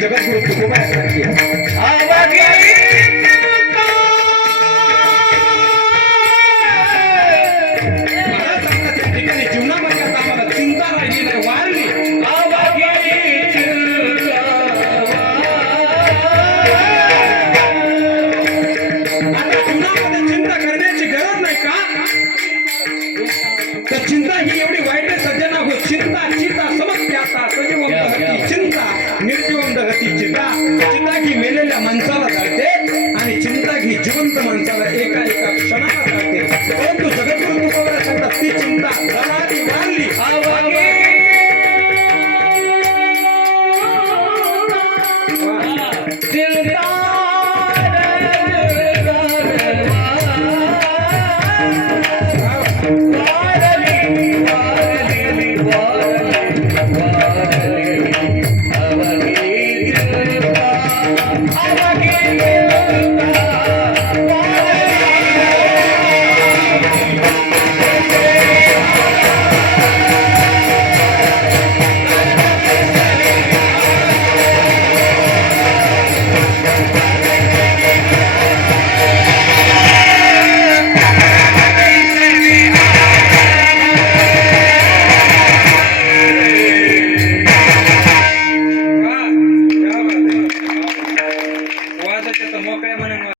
जगत गुरु तुकोबा から会話書なかったって。